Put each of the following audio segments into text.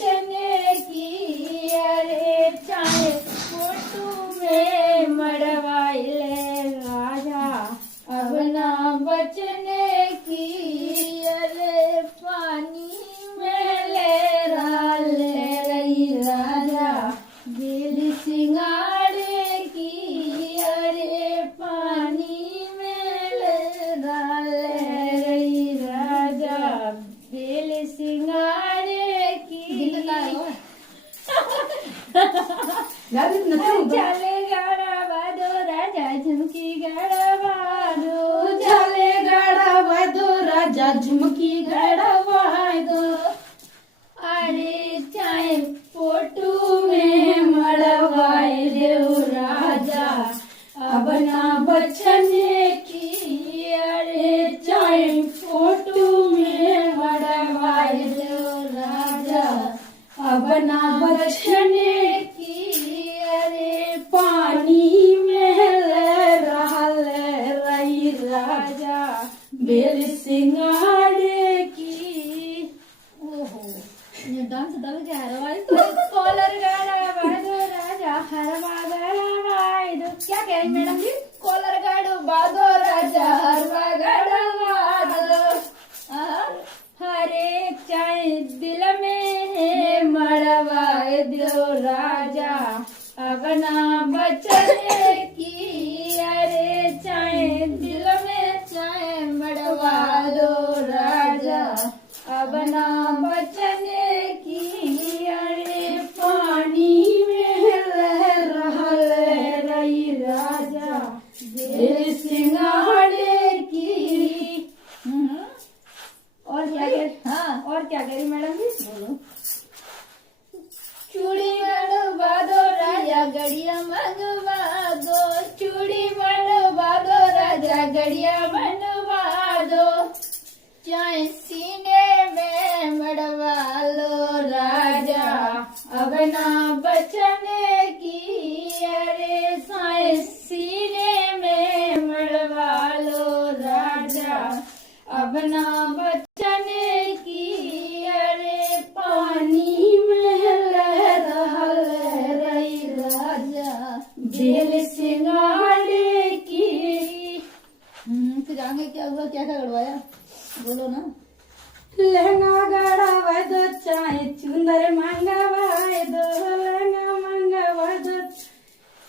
बचने की, अरे चाहे फोटो में मड़वाई ले राजा, अब ना बचने की, अरे पानी में ले रही राजा, दिल सिंगाड़े की, अरे पानी में ले रही राजा, दिल सिंगाड़े की। चले गाड़ा बादो राजा झुमकी गाड़ा बादो, चले गाड़ा बादो राजा झुमकी गाड़ा बादो, अरे चाहे फोटो में मड़वाए देव राजा, अब ना बचने की, अरे चाहे फोटो में मड़वाए देव राजा, अब ना बचने की, अरे पानी में ले रही राजा, बेल सिंगाड़े की। ओहो ये डांस डल गया है भाई। कॉलर गाड़ा बादो राजा हरवा गाड़ा बादो, क्या कह रही मैडम जी? कॉलर गाड़ो बादो राजा हरवा गाड़ा बादो, हरे चाहे दिल में मड़वाए दो राजा, अब ना बचने की, अरे चाहे दिल में चाहे मड़वा दो राजा, अब ना बचने की, अरे पानी में ले रही राजा, दिल सिंगाड़े की। और क्या कह, हाँ और क्या कह रही मैडम जी? बोलो। चूड़ी बनवा दो राजा गड़िया मंगवा दो, चूड़ी बनवा दो राजा गड़िया बनवा दो, चाहे सीने में मड़वा लो राजा, अब ना बचने की, अरे चाहे सीने में मड़वा लो राजा, अब ना बचने की, अरे पानी में ले रही राजा, दिल सिंगाड़े की। फिर आगे क्या हुआ, क्या क्या गड़वाया? बोलो ना। लहंगा गड़वा दो चाहे चुंदर मंगवा दो, लहंगा मंगवा दो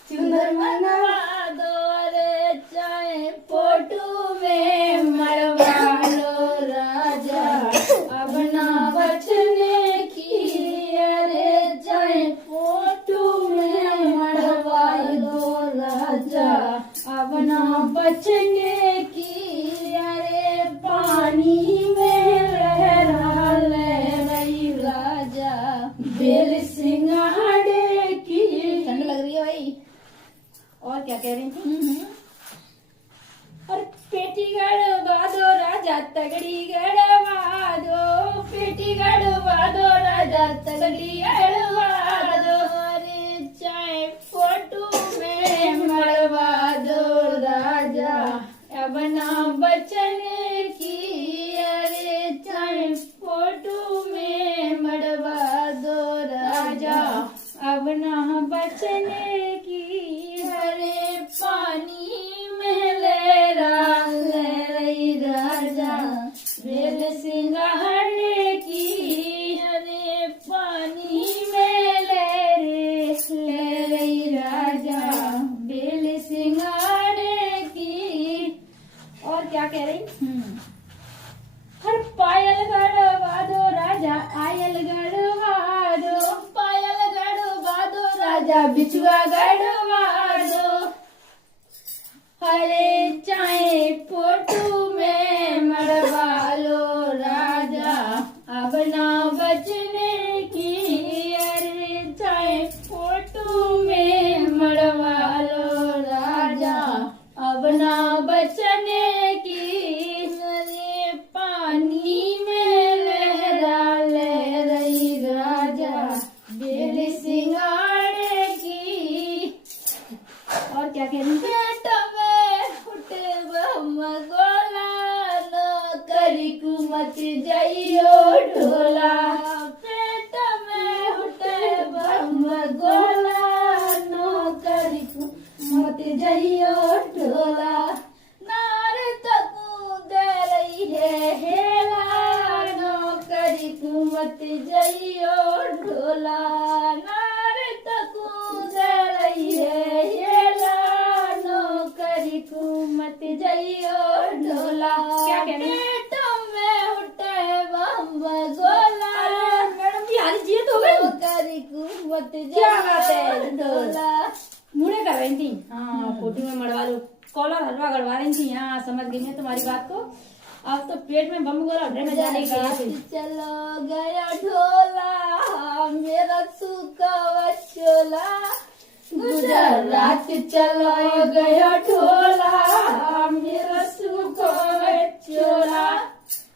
चुंदर मंगवा दो, अरे चाहे फोटो में मड़वा लो राजा, अब ना बचने की, अरे चाहे फोटो में मड़वा लो राजा, अब ना बचने की, अरे पानी में ले रही राजा, बेल सिंगाड़े की। ठंड लग रही है भाई। और क्या कह रही थी? और पेटी गड़वा दो राजा तगड़ी गड़वा दो, पेटी गड़वा दो राजा तगड़ी गड़वा दो, अरे चाहे फोटो में मड़वा दो राजा, अब ना बचने की, अरे चाहे फोटो में मड़वा दो राजा, अब ना बचने की, अरे पानी में ले रही राजा, बेल सिंगाड़े की, अरे पानी में ले रही राजा, बेल सिंगाड़े की। और क्या कह रही? हर पायल गड़वा दो राजा आयल गड़वा दो, पायल गड़वा दो राजा बिछुआ गड़वा दो, हरे चाहे फोटो में मड़वा लो राजा, अब ना बचने की, अरे चाहे फोटो में मड़वा लो राजा, अब ना बचने की, अरे पानी में ले रही राजा, बेल सिंगाड़े की। और क्या कह रही? पेट में फुटे गोला तेरी कुवत क्या बात है। ढोला। मुड़े कर रही थी। हाँ कोटी में मड़वा लो, कॉलर हलवा गड़वा रही थी। हाँ समझ गई मैं तुम्हारी बात को। अब तो पेट में बम गोला हड्डे में जाने की है। चलो गया ढोला मेरा सूखा चोला। गुजरात चलो गया ढोला मेरा सूखा चोला।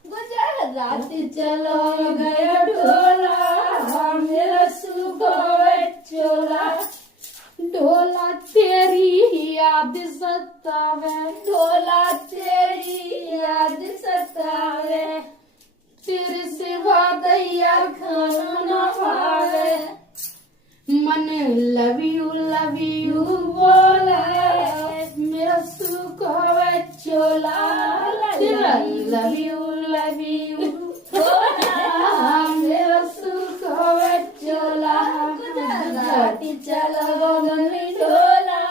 गुजरात चलो गया ढोला मेरा सूखा चोला। ढोला तेरी याद सतावे, ढोला तेरी याद सतावे। तेरे सिवा दैया खाना न भावे। मन लव यू बोले, मेरा सुख होवे चोला। तेरा लव यू बोला, मेरा सुख होवे चोला। गुजराती चलो गमी ढोला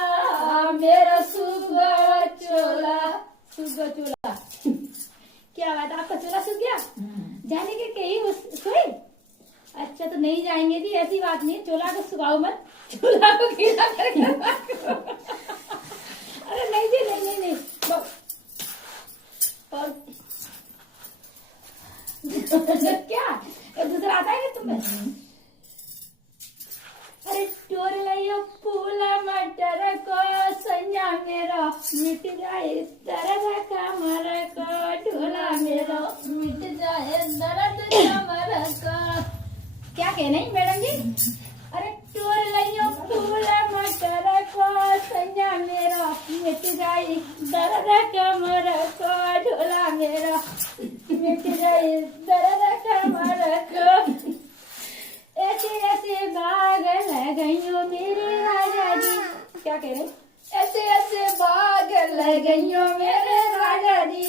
मेरा सुगा चोला। सुगा चोला। क्या बात, आपका चोला सूख गया? जाने के कहीं सोए? अच्छा तो नहीं जाएंगे जी, ऐसी बात नहीं। चोला को सुखाओ मत, चोला को गीला करके रखो। अरे नहीं जी, नहीं नहीं नहीं। और क्या दूसरा आता है क्या तुम्हें? अरे टोर लियो फूला मटर को संजा मेरा मिट जाए दर्द कमर को। ढोला मेरा मिट जाए दर्द कमर को। क्या कहना है मैडम जी? अरे टोर लियो फूला मटर को संजा मेरा मिट जाए दर्द कमर को। ढोला मेरा मिट जाए दर्द कमर को। ऐसे ऐसे बाग लगइयो मेरे राजा जी। क्या कह रहे? ऐसे ऐसे बाग लगइयो मेरे राजा जी।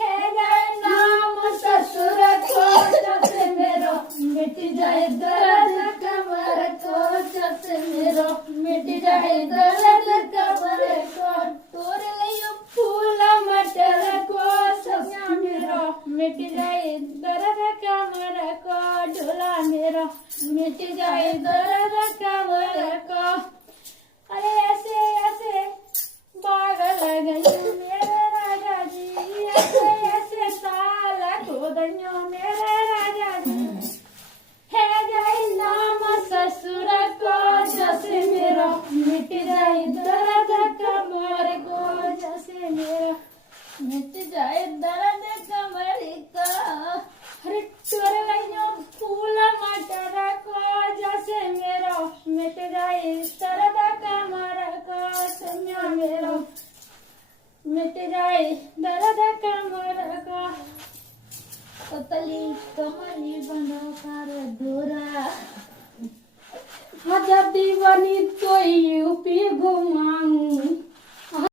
है जाए नाम ससुर को जस मेरो मिट जाए दर्द कमर को। जस मेरो मिट जाए दर्द कमर को। तोर लियो फूल मटर को सया मेरो मिट जाए दर्द कमर को। ढोला मेरो मिट जाए दर्द कमर को। अरे ऐसे ऐसे बाग लगइयो मेरे राजा जी। ऐसे ऐसे साल खोदइयो मेरे राजा जी। है जाए नाम ससुर को जैसे मेरा मिट जाए दर्द कमर को। जैसे मेरा मिट जाए दर्द कमर का। अरे टोर लियो फूल मटर को जैसे मेरा मिट जाए दर्द कमर को। सैया मेरा मिट जाए दर्द कमर को। पतली कमरी बनो कर धोरा। जब दीवानी तो यूपी घुमाऊंगी।